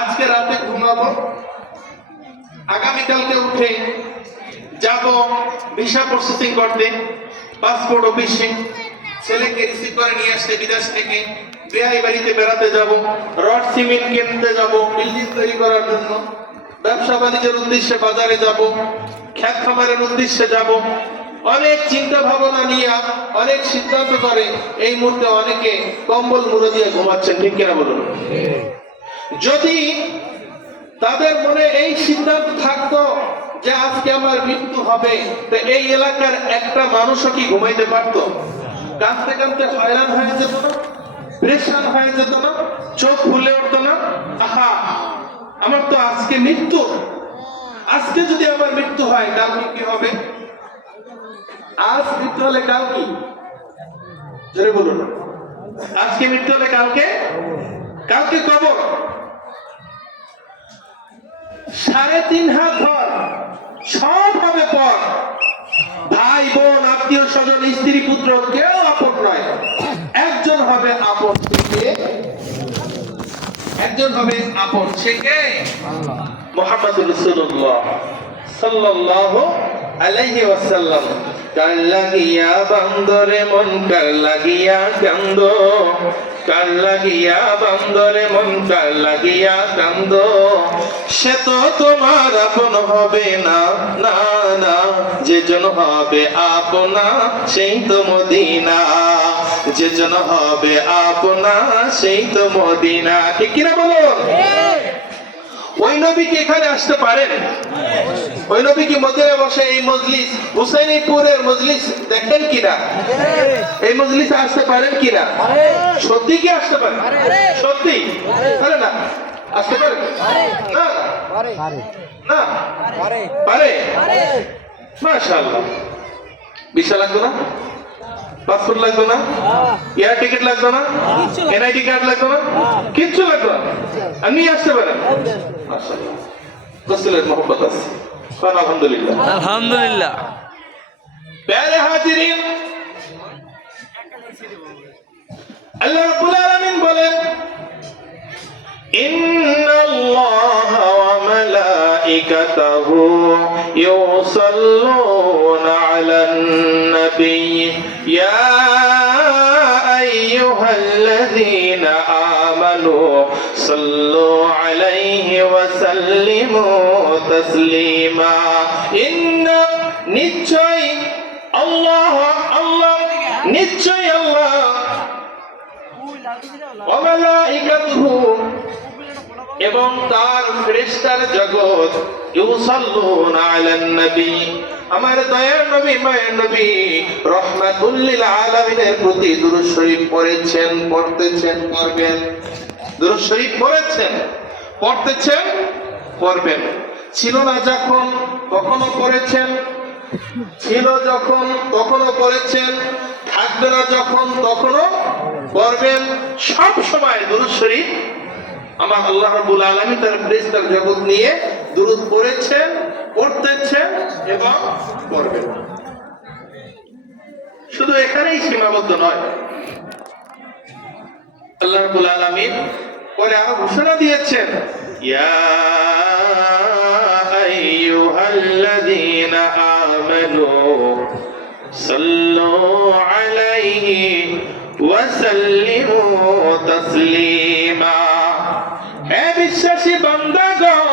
আজকে রাতে ঘুমাবো, আগামীকালকে উঠে যাব ভিসা প্রসেসিং করতে, পাসপোর্ট অফিসে ছেলেকে রিসিভ করে নিয়ে আসতে বিদেশ থেকে, বিয়ে বাড়িতে বেড়াতে যাব, রড সিমেন্ট কিনতে যাব বিল্ডিং তৈরি করার জন্য, ব্যবসা বাণিজ্যের উদ্দেশ্যে বাজারে যাব, খেত খামারের উদ্দেশ্যে যাব। অনেক চিন্তা ভাবনা নিয়ে অনেক সিদ্ধান্ত করে এই মুহূর্তে অনেকে কম্বল মুড়ো দিয়ে ঘুমাচ্ছেন, ঠিক কিনা বলুন? যদি তাদের মনে এই সিদ্ধান্ত থাকতো যে আজকে আমার মৃত্যু হবে, তো এই এলাকার একটা মানুষও কি ঘুমাইতে পারতো? কাঁদতে কাঁদতে হয়রান হয়ে যেত না? প্রেশান হয়ে যেত না? চোখ ফুলে উঠতো না? আহা, আমার তো আজকে মৃত্যু, আজকে যদি আমার মৃত্যু হয় কালকে কি হবে? আজ মৃত্যু হলে কাল কি? জোরে বলুন। আজকে মৃত্যু হলে কালকে, কালকে কবর। 3.5 হাত ঘর, সব হবে পর। ভাই বোন আত্মীয় স্বজন স্ত্রী পুত্র কেউ আপন নয়, একজন হবে আপন। একজন হবে আপন, সে কে? মুহাম্মদুর রাসূলুল্লাহ সাল্লাল্লাহু আলাইহি ওয়াসাল্লাম। কার লাগিয়া বান্দরে মন, কার লাগিয়া কান্দ, কার লাগিয়া বান্দরে মন, কার লাগিয়া কান্দ, সে তো তোমার আপন হবে না, না না, যেজন হবে আপনা সেই তো মদিনা, যেজন হবে আপনা সেই তো মদিনা। ঠিক কিনা বলুন? ওই নবী কি এখানে আসতে পারেন? ওই নবী কি মদিনায় বসে এই মজলিস, হুসাইনীপুরের মজলিস দেখেন কিনা? এই মজলিসে আসতে পারেন কিনা? সত্যি কি আসতে পারেন? সত্যি পারে না? আসতে পারে না? না পারে? মাশাআল্লাহ। ভিসা লাগবে না? পাসপোর্ট লাগবে না? এয়ার টিকিট লাগবে না? এনআইডি কার্ড লাগবে না? কিচ্ছু লাগবে না, আপনি আসতে পারেন। মাশাআল্লাহ, রাসূলের মহব্বত আছে। আলহামদুলিল্লাহ, আলহামদুলিল্লাহ। প্যারে হাজিরিন, আল্লাহ রাব্বুল আলামিন বলেন, ইন্নাল্লাহা ওয়া মালাইকাতাহু ইউসাল্লুনা আলান নবী ইয়া আইয়ুহাল্লাযীনা আমানু সাল্লু আলাইহি ওয়া সাল্লিমু তাসলিমা। ইন্না, নিশ্চয় আল্লাহ, আল্লাহ, নিশ্চয় আল্লাহ, ওয়া মালাইকাতুহু, এবং তার ফেরেশতার জগৎ, ইউসাল্লুনা আলান নবী, আমার দয়ার নবী, মায়ের নবী রাহমাতুল লিল আলামিনের প্রতি দুরূদ শরীফ পড়েছেন, পড়তেছেন, পড়বেন। দুরূদ শরীফ পড়েছেন, পড়তেছেন, পড়বেন। ছিল না যখন তখনও পড়েছেন, ছিল যখন তখনও পড়েছেন, থাকবে না যখন তখনও পড়বেন। সব সময় দুরূদ শরীফ আমার আল্লাহ রাব্বুল আলামিন তার ফেরেশতার জগৎ নিয়ে দুরূদ পড়েছেন, পড়তেছেন এবং পড়বেন। শুধু এখানেই সীমাবদ্ধ নয়, আল্লাহ রাব্বুল আলামিন পরে আরো ঘোষণা দিয়েছেন, ইয়া আইয়ুহাল্লাযীনা আমানু সাল্লু আলাইহি ওয়া সাল্লিমু তাসলিমা। হে বিশ্বাসী বান্দাগণ,